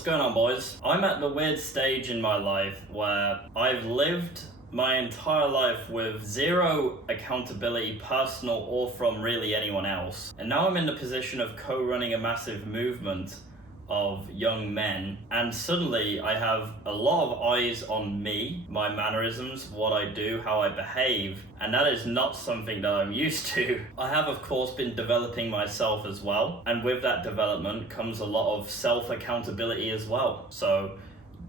What's going on, boys? I'm at the weird stage in my life where I've lived my entire life with zero accountability, personal or from really anyone else. And now I'm in the position of co-running a massive movement of young men, and suddenly I have a lot of eyes on me, my mannerisms, what I do, how I behave, and that is not something that I'm used to. I have of course been developing myself as well, and with that development comes a lot of self-accountability as well. So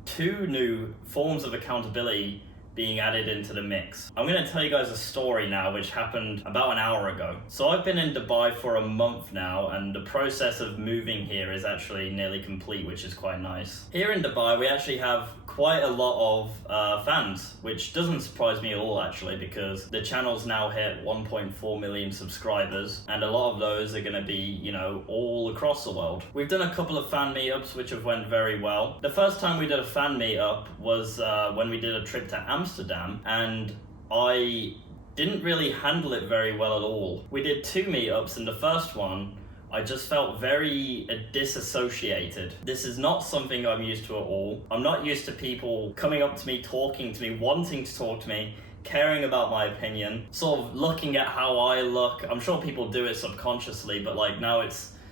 two new forms of accountability being added into the mix. I'm going to tell you guys a story now which happened about an hour ago. So I've been in Dubai for a month now, and the process of moving here is actually nearly complete, which is quite nice. Here in Dubai we actually have quite a lot of fans, which doesn't surprise me at all actually, because the channel's now hit 1.4 million subscribers, and a lot of those are going to be, you know, all across the world. We've done a couple of fan meetups which have went very well. The first time we did a fan meetup was when we did a trip to Amsterdam, and I didn't really handle it very well at all. We did two meetups, and the first one I just felt very disassociated. This is not something I'm used to at all. I'm not used to people coming up to me, talking to me, wanting to talk to me, caring about my opinion, sort of looking at how I look. I'm sure people do it subconsciously, but like now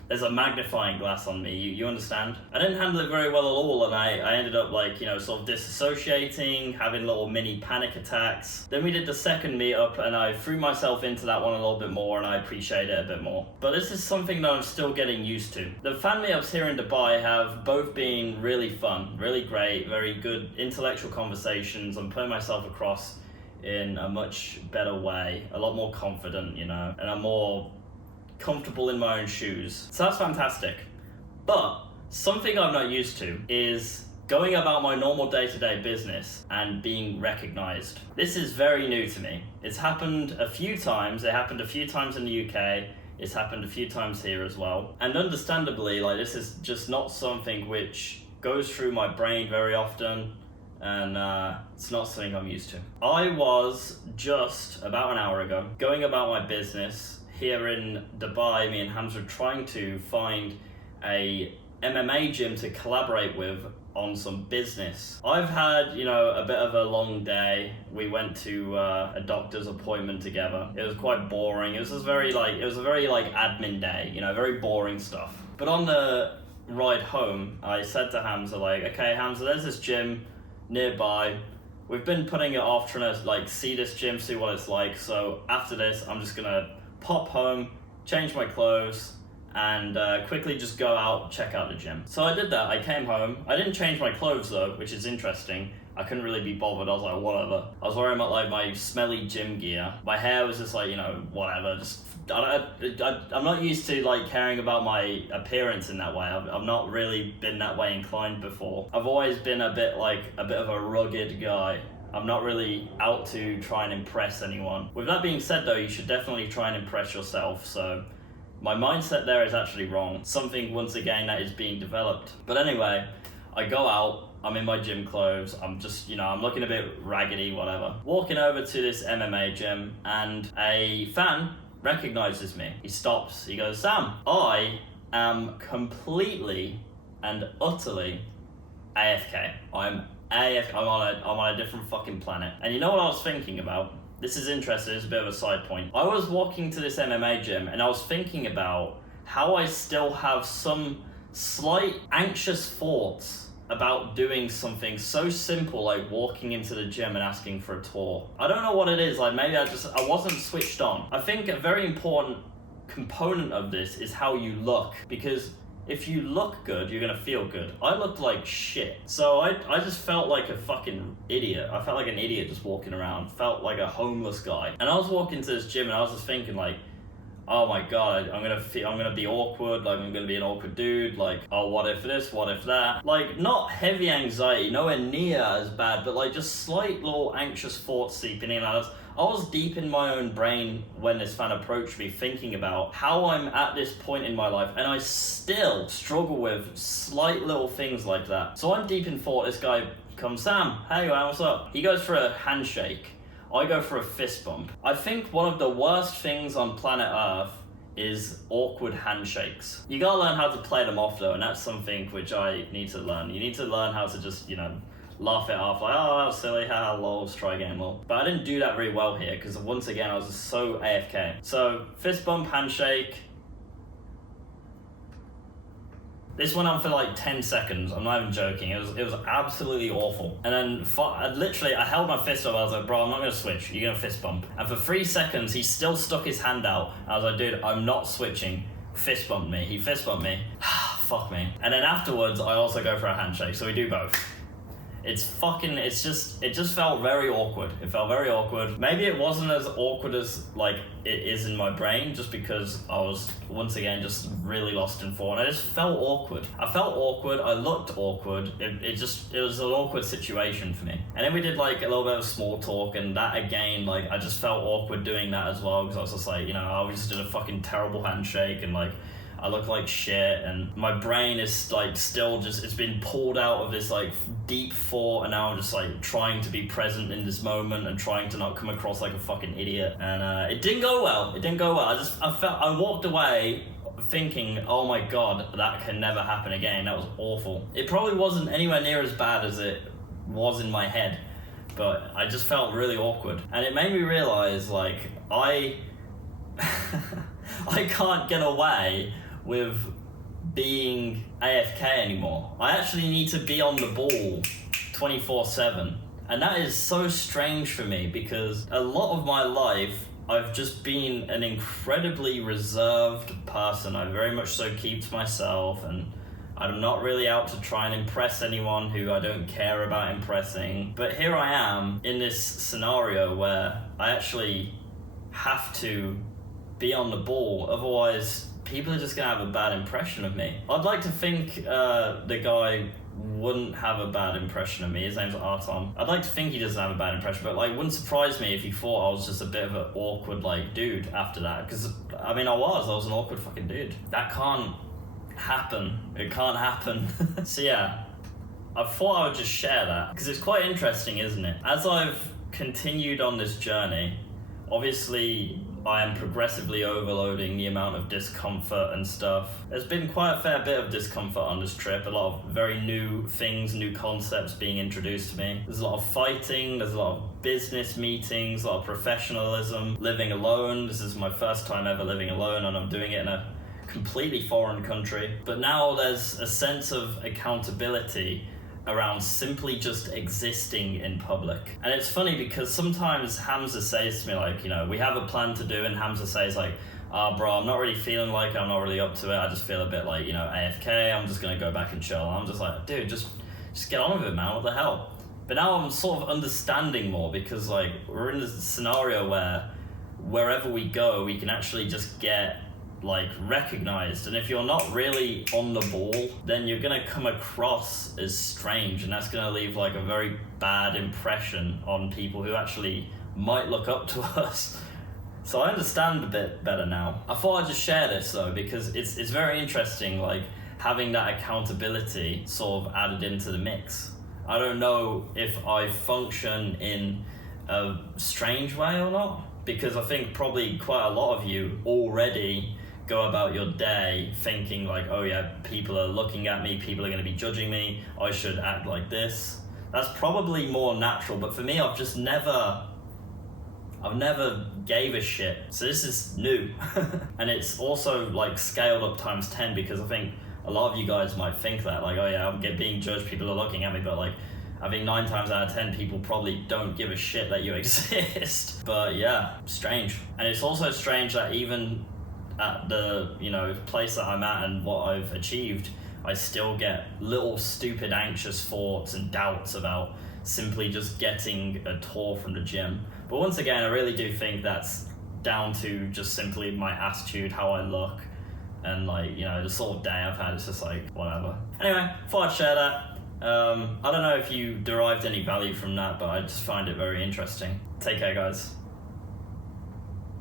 there's a magnifying glass on me, you understand? I didn't handle it very well at all, and I ended up like, you know, sort of disassociating, having little mini panic attacks. Then we did the second meetup, and I threw myself into that one a little bit more, and I appreciate it a bit more. But this is something that I'm still getting used to. The fan meetups here in Dubai have both been really fun, really great, very good intellectual conversations. I'm putting myself across in a much better way, a lot more confident, you know, and I'm more comfortable in my own shoes. So that's fantastic. But something I'm not used to is going about my normal day-to-day business and being recognized. This is very new to me. It's happened a few times. It happened a few times in the UK. It's happened a few times here as well. And understandably, like, this is just not something which goes through my brain very often, and it's not something I'm used to. I was just about an hour ago going about my business here in Dubai. Me and Hamza were trying to find a MMA gym to collaborate with on some business. I've had, you know, a bit of a long day. We went to a doctor's appointment together. It was quite boring. It was a very admin day, you know, very boring stuff. But on the ride home, I said to Hamza, like, okay, Hamza, there's this gym nearby. We've been putting it off, trying to like see this gym, see what it's like. So after this, I'm just gonna pop home, change my clothes, and quickly just go out, check out the gym. So I did that. I came home. I didn't change my clothes though, which is interesting. I couldn't really be bothered. I was like, whatever. I was wearing like my smelly gym gear. My hair was just like, you know, whatever. Just I'm not used to like caring about my appearance in that way. I've not really been that way inclined before. I've always been a bit of a rugged guy. I'm not really out to try and impress anyone. With that being said though, you should definitely try and impress yourself. So my mindset there is actually wrong. Something, once again, that is being developed. But anyway, I go out, I'm in my gym clothes, I'm just, you know, I'm looking a bit raggedy, whatever. Walking over to this MMA gym, and a fan recognizes me. He stops, he goes, Sam, I am completely and utterly AFK. I'm on a different fucking planet. And you know what I was thinking about? This is interesting, it's a bit of a side point. I was walking to this MMA gym, and I was thinking about how I still have some slight anxious thoughts about doing something so simple like walking into the gym and asking for a tour. I don't know what it is, like maybe I wasn't switched on. I think a very important component of this is how you look, because if you look good, you're gonna feel good. I looked like shit. So I just felt like a fucking idiot. I felt like an idiot just walking around. Felt like a homeless guy. And I was walking to this gym, and I was just thinking like, oh my god, I'm gonna be awkward, like I'm gonna be an awkward dude, like, oh, what if this, what if that? Like, not heavy anxiety, nowhere near as bad, but like just slight little anxious thoughts seeping in. I was deep in my own brain when this fan approached me, thinking about how I'm at this point in my life, and I still struggle with slight little things like that. So I'm deep in thought. This guy comes, Sam, hey man, what's up? He goes for a handshake. I go for a fist bump. I think one of the worst things on planet Earth is awkward handshakes. You gotta learn how to play them off though, and that's something which I need to learn. You need to learn how to just, laugh it off, like, oh, that was silly, haha, lol, let's try again, lol. But I didn't do that very well here, because once again, I was just so AFK. So, fist bump, handshake. This went on for like 10 seconds, I'm not even joking, it was absolutely awful. And then, I held my fist up, I was like, bro, I'm not gonna switch, you're gonna fist bump. And for 3 seconds, he still stuck his hand out, and I was like, dude, I'm not switching. Fist bumped me, he fist bumped me. Fuck me. And then afterwards, I also go for a handshake, so we do both. It just felt very awkward. It felt very awkward. Maybe it wasn't as awkward as like it is in my brain, just because I was once again just really lost in thought. And I just felt awkward. I felt awkward. I looked awkward. It was an awkward situation for me. And then we did like a little bit of small talk, and that again, like I just felt awkward doing that as well, because I was just like, I just did a fucking terrible handshake, and like I look like shit, and my brain is like still just, it's been pulled out of this like deep thought, and now I'm just like trying to be present in this moment and trying to not come across like a fucking idiot. And it didn't go well. I walked away thinking, oh my god, that can never happen again. That was awful. It probably wasn't anywhere near as bad as it was in my head, but I just felt really awkward. And it made me realize, like, I can't get away with being AFK anymore. I actually need to be on the ball 24/7. And that is so strange for me, because a lot of my life, I've just been an incredibly reserved person. I very much so keep to myself, and I'm not really out to try and impress anyone who I don't care about impressing. But here I am in this scenario where I actually have to be on the ball, otherwise people are just gonna have a bad impression of me. I'd like to think the guy wouldn't have a bad impression of me. His name's Artom. I'd like to think he doesn't have a bad impression, but like, wouldn't surprise me if he thought I was just a bit of an awkward like dude after that, because I mean I was an awkward fucking dude. That can't happen. It can't happen. So yeah, I thought I would just share that, because it's quite interesting, isn't it? As I've continued on this journey, obviously I am progressively overloading the amount of discomfort and stuff. There's been quite a fair bit of discomfort on this trip, a lot of very new things, new concepts being introduced to me. There's a lot of fighting, there's a lot of business meetings, a lot of professionalism, living alone. This is my first time ever living alone, and I'm doing it in a completely foreign country. But now there's a sense of accountability around simply just existing in public. And it's funny because sometimes Hamza says to me like, we have a plan to do, and Hamza says like, bro, I'm not really feeling like it, I'm not really up to it, I just feel a bit like, AFK, I'm just gonna go back and chill. And I'm just like, dude, just get on with it, man, what the hell? But now I'm sort of understanding more, because like, we're in this scenario where wherever we go, we can actually just get like recognized, and if you're not really on the ball, then you're gonna come across as strange, and that's gonna leave like a very bad impression on people who actually might look up to us. So I understand a bit better now. I thought I'd just share this though, because it's very interesting, like having that accountability sort of added into the mix. I don't know if I function in a strange way or not, because I think probably quite a lot of you already go about your day thinking like, oh yeah, people are looking at me, people are going to be judging me, I should act like this. That's probably more natural, but for me, I've never gave a shit. So this is new. And it's also like scaled up times 10, because I think a lot of you guys might think that like, oh yeah, I'm being judged, people are looking at me, but like, I think 9 times out of 10 people probably don't give a shit that you exist. But yeah, strange. And it's also strange that even at the place that I'm at and what I've achieved, I still get little stupid anxious thoughts and doubts about simply just getting a tour from the gym. But once again, I really do think that's down to just simply my attitude, how I look, and like, the sort of day I've had. It's just like, whatever. Anyway, thought I'd share that. I don't know if you derived any value from that, but I just find it very interesting. Take care, guys.